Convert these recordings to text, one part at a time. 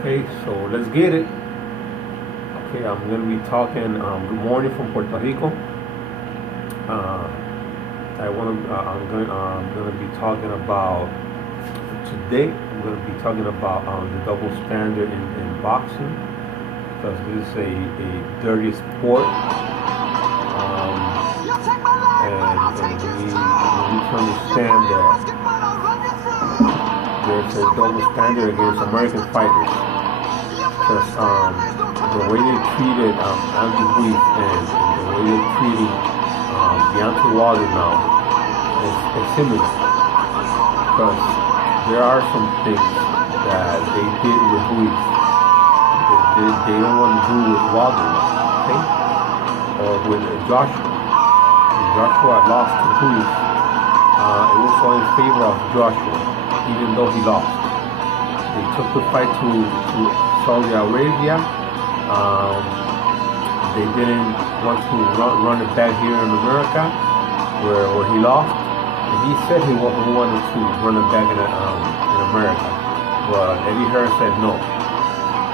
Okay, so let's get it. Okay, I'm gonna be talking. Good morning from Puerto Rico. Uh, I'm gonna be talking about today. I'm gonna be talking about the double standard in boxing because this is a dirty sport. And we need to understand that there's a double standard against American fighters. Because the way they treated Andy Ruiz and the way they're treating Deontay Wilder now is similar. Because there are some things that they did with Ruiz that they don't want to do with Wilder, okay? Or with Joshua. When Joshua lost to Ruiz, it was all in favor of Joshua, even though he lost. They took the fight to Saudi Arabia. They didn't want to run it back here in America, where he lost. And he said he wanted to run it back in America, but Eddie Hearn said no.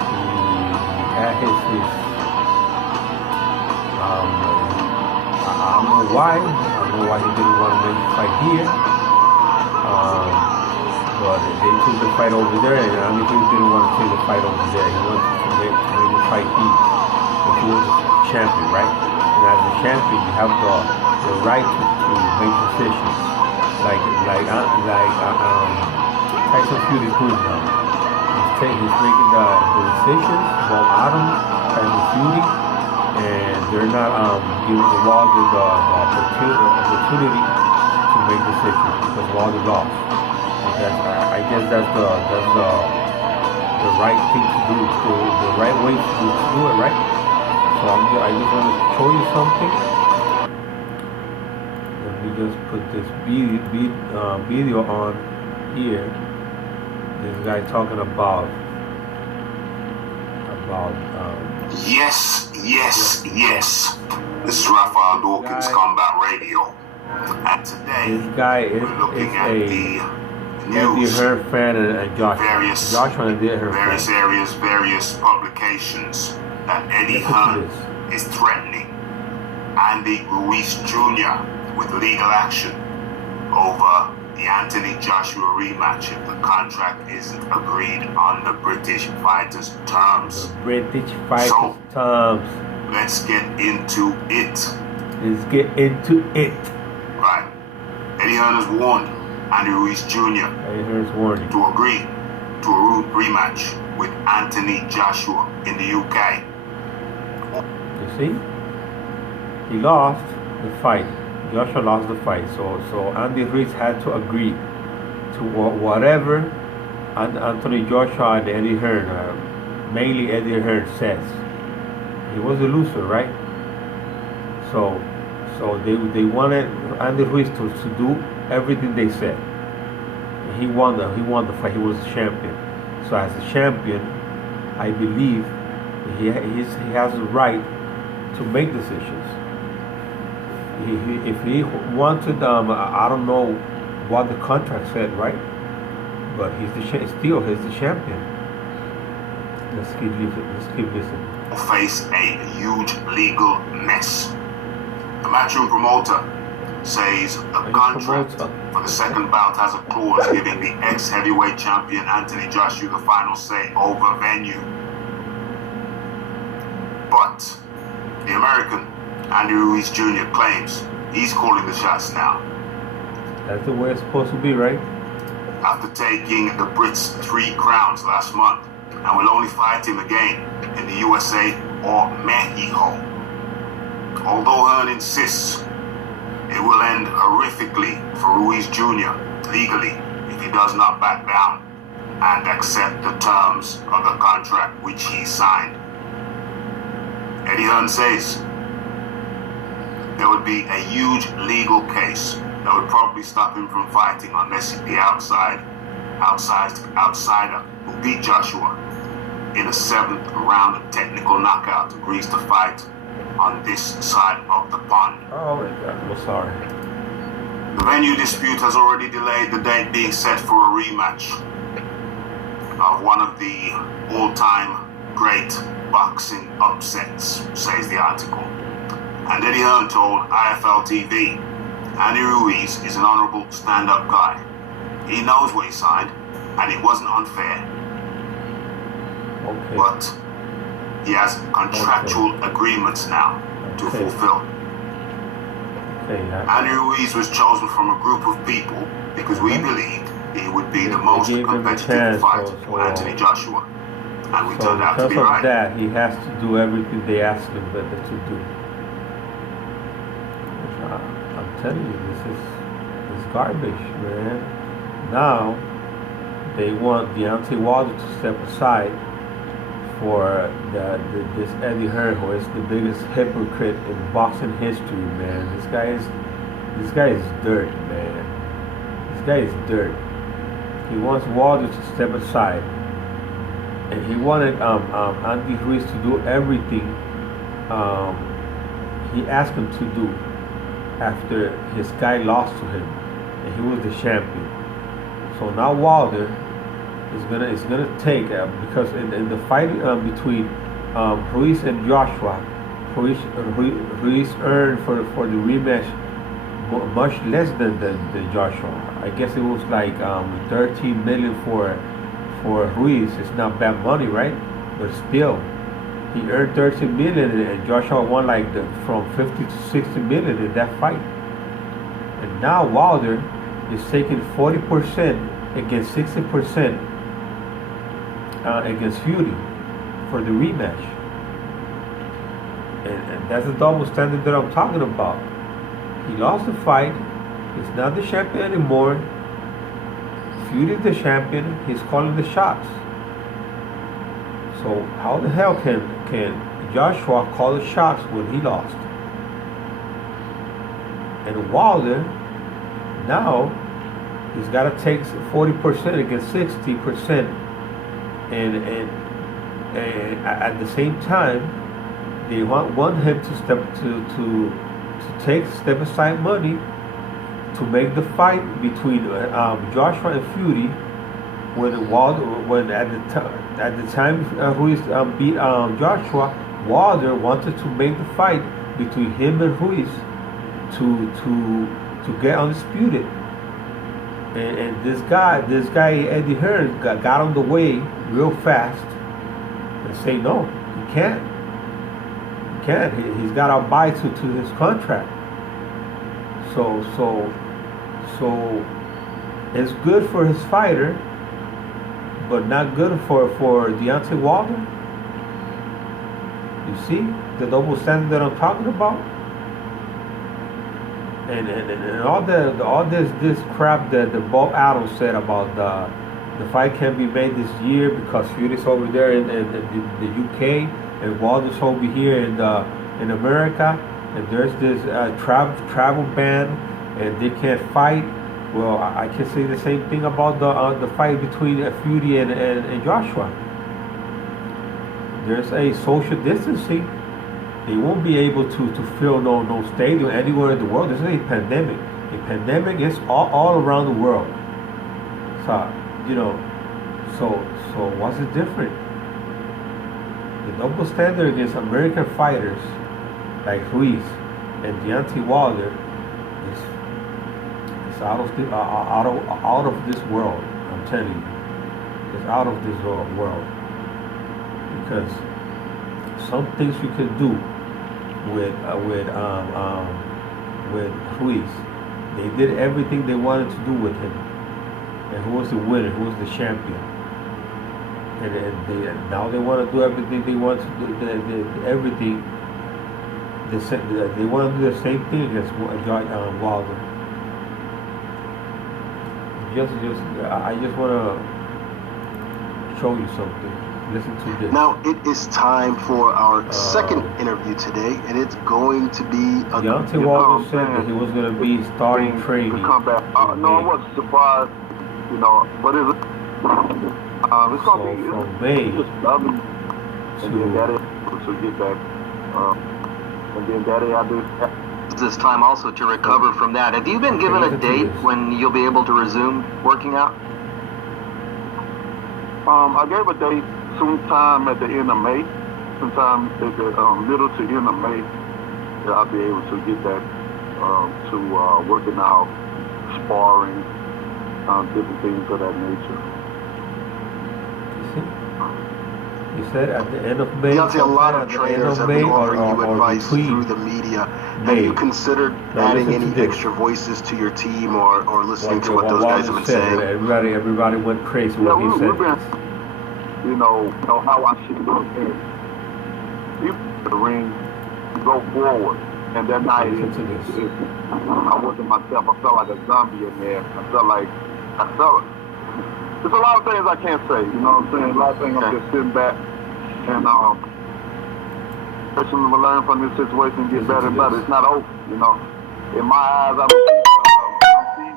He had his I don't know why. I don't know why he didn't want to make the fight here. But they took the fight over there, and Andy Ruiz didn't want to take the fight over there. He wanted to make the fight here. But he was a champion, right? And as a champion, you have the right to make decisions. Like Tyson Fury is doing now. He's making the decisions about Adam, Tyson Fury, and they're not giving the Wilder the opportunity to make decisions because Wilder lost. I guess that's the right thing to do, the right way to do it, right? So I just want to show you something. Let me just put this video on here. This guy talking about yes. This is Raphael Dawkins, Combat Radio, and today this guy is a Eddie Hearn fan and Joshua and Eddie Hearn various fan. areas, various publications that Eddie Hearn is threatening Andy Ruiz Jr. with legal action over the Anthony Joshua rematch if the contract isn't agreed on the British fighters' terms. The British fighters' terms. Let's get into it. Right. Eddie Hearn has warned Andy Ruiz Jr. to agree to a rematch with Anthony Joshua in the UK. You see? He lost the fight. Joshua lost the fight. So Andy Ruiz had to agree to whatever Anthony Joshua and Eddie Hearn, mainly Eddie Hearn, says. He was a loser, right? So they wanted Andy Ruiz to do everything they said. He won the fight. He was a champion. So as a champion, I believe he has the right to make decisions. If he wanted, I don't know what the contract said, right? But he's the champion. Let's keep listening. Face a huge legal mess. The matchroom promoter says the contract for the second bout has a clause giving the ex-heavyweight champion Anthony Joshua the final say over venue. But the American Andy Ruiz Jr. claims he's calling the shots now. That's the way it's supposed to be, right? After taking the Brits 3 crowns last month, and will only fight him again in the USA or Mexico. Although Hearn insists it will end horrifically for Ruiz Jr. legally if he does not back down and accept the terms of the contract which he signed. Eddie Hearn says there would be a huge legal case that would probably stop him from fighting unless the outsider who beat Joshua in a 7th round technical knockout agrees to fight on this side of the pond. Oh my God, I'm sorry. The venue dispute has already delayed the date being set for a rematch. of one of the all-time great boxing upsets, says the article. And Eddie Hearn told IFL TV, Andy Ruiz is an honorable stand-up guy. He knows what he signed, and it wasn't unfair. Okay. But he has contractual agreements now to fulfill. Okay, Andy Ruiz was chosen from a group of people because we believed he would be the most competitive fighter for Anthony Joshua. And we turned out to be right. Because of that, he has to do everything they ask him to do. I'm telling you, this is garbage, man. Now, they want Deontay Wilder to step aside for this Eddie Hearn, who is the biggest hypocrite in boxing history, man. This guy is dirt, man. This guy is dirt. He wants Wilder to step aside, and he wanted Andy Ruiz to do everything he asked him to do after his guy lost to him, and he was the champion. So now Wilder is gonna take because in the fight between Ruiz and Joshua, Ruiz earned for the rematch much less than Joshua. I guess it was like 13 million for Ruiz. It's not bad money, right? But still, he earned 13 million, and Joshua won like from 50 to 60 million in that fight. And now Wilder is taking 40% against 60% against Fury for the rematch. And that's the double standard that I'm talking about. He lost the fight. He's not the champion anymore. Fury is the champion. He's calling the shots. So how the hell can Joshua call the shots when he lost? And Wilder now he's got to take 40% against 60%, and at the same time they want him to take step aside money to make the fight between Joshua and Fury. When at the time Ruiz beat Joshua, Wilder wanted to make the fight between him and Ruiz to get undisputed. And this guy Eddie Hearn got on the way real fast and say no, he can't. He can't. He's got to abide to his contract. So it's good for his fighter, but not good for Deontay Wilder. You see the double standard that I'm talking about, and all this crap that the Bob Adams said about the fight can't be made this year because Fury's over there in the UK and Wilder's over here in America, and there's this travel ban and they can't fight. Well, I can say the same thing about the fight between Fury and Joshua. There's a social distancing. They won't be able to fill no stadium anywhere in the world. There's a pandemic. The pandemic is all around the world. So so what's the difference? The double standard against American fighters like Ruiz and Deontay Wilder is out of this world. I'm telling you, it's out of this world. Because some things you can do with Ruiz, they did everything they wanted to do with him. And who was the winner? Who was the champion? And now they want to do everything they want to do. Everything. They want to do the same thing against Wilder. I just want to show you something. Listen to this. Now it is time for our second interview today, and it's going to be Deontay Wilder said that he was going to be starting training. No, I wasn't surprised. But it's going to be from May to get back. And then Daddy, I do. This time also to recover from that. Have you been given a date when you'll be able to resume working out? I gave a date sometime at the end of May, sometime at the middle to end of May, that I'll be able to get that to working out, sparring, different things of that nature. You said at the end of May. Deontay, a lot of trainers have been offering you advice through the media. Have you considered adding any extra voices to your team or listening to what those guys have been saying? Everybody went crazy when he said this. You know how I should look at the ring, go forward. And that night, I wasn't myself. I felt like a zombie in there. There's a lot of things I can't say, you know what I'm saying? A lot of things I'm just sitting back and personally learn from this situation and get better and better. It's not over, you know. In my eyes, I don't see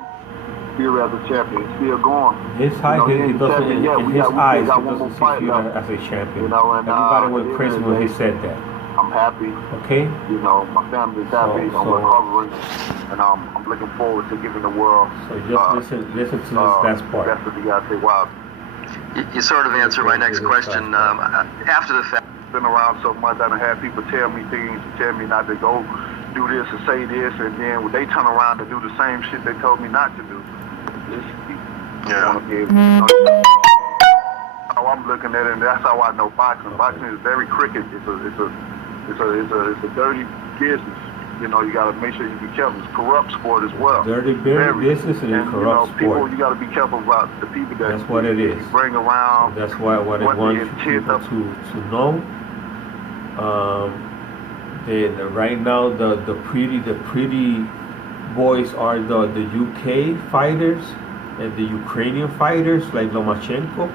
Fury as a champion. He's still going. His eyes, he doesn't see Fury as a champion. You know, and everybody went crazy when he said that. I'm happy. Okay. You know, my family's happy. I'm recovering, and I'm looking forward to giving the world. So just listen to this last part. That's what you gotta say. Wow. You sort of answered my next question. After the fact, Been around so much, I done had people tell me things, tell me not to go do this or say this, and then when they turn around to do the same shit they told me not to do. I want to be able to know how I'm looking at it, and that's how I know boxing. Boxing is very crooked. It's a dirty business. You know, you got to make sure you be careful. It's a corrupt sport as well. Dirty business and a corrupt sport. You got to be careful about the people that that's what it is. Bring around. That's what I want people to know. Right now, the pretty boys are the UK fighters and the Ukrainian fighters like Lomachenko.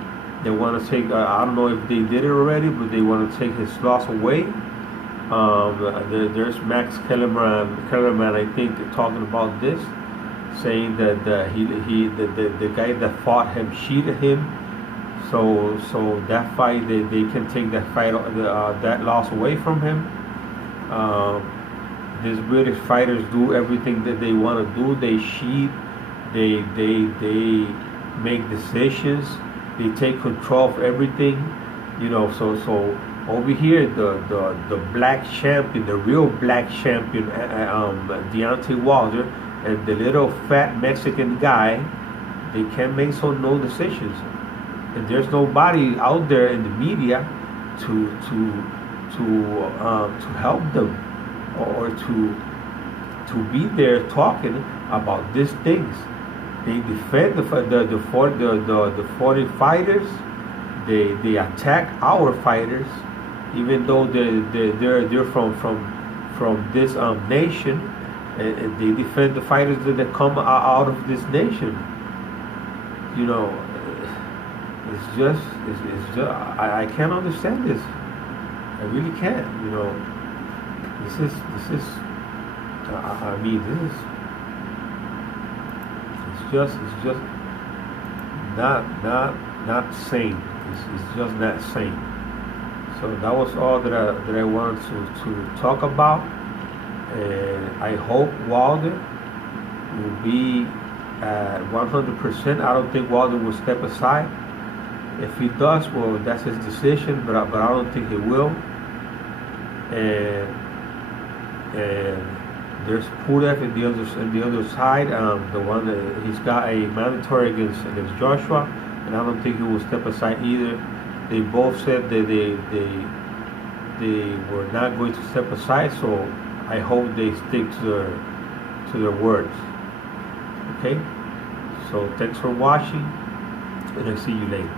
They want to take. I don't know if they did it already, but they want to take his loss away. There's Max Kellerman, I think, talking about this, saying that the guy that fought him cheated him. So that fight, they can take that fight, that loss away from him. These British fighters do everything that they want to do. They cheat. They make decisions. They take control of everything. You know. So over here, the black champion, the real black champion, Deontay Wilder, and the little fat Mexican guy, they can't make no decisions. And there's nobody out there in the media to help them or to be there talking about these things. They defend the foreign fighters. They attack our fighters, even though they're from this nation, and they defend the fighters that come out of this nation. You know. It's just I can't understand this. I really can't. You know, this is I mean, it's just not sane. It's just not sane. So that was all that I wanted to talk about, and I hope Wilder will be at 100%. I don't think Wilder will step aside. If he does, well, that's his decision, but I don't think he will. And there's Pulev on the other side, the one that he's got a mandatory against Joshua, and I don't think he will step aside either. They both said that they were not going to step aside, so I hope they stick to their words. Okay? So thanks for watching, and I'll see you later.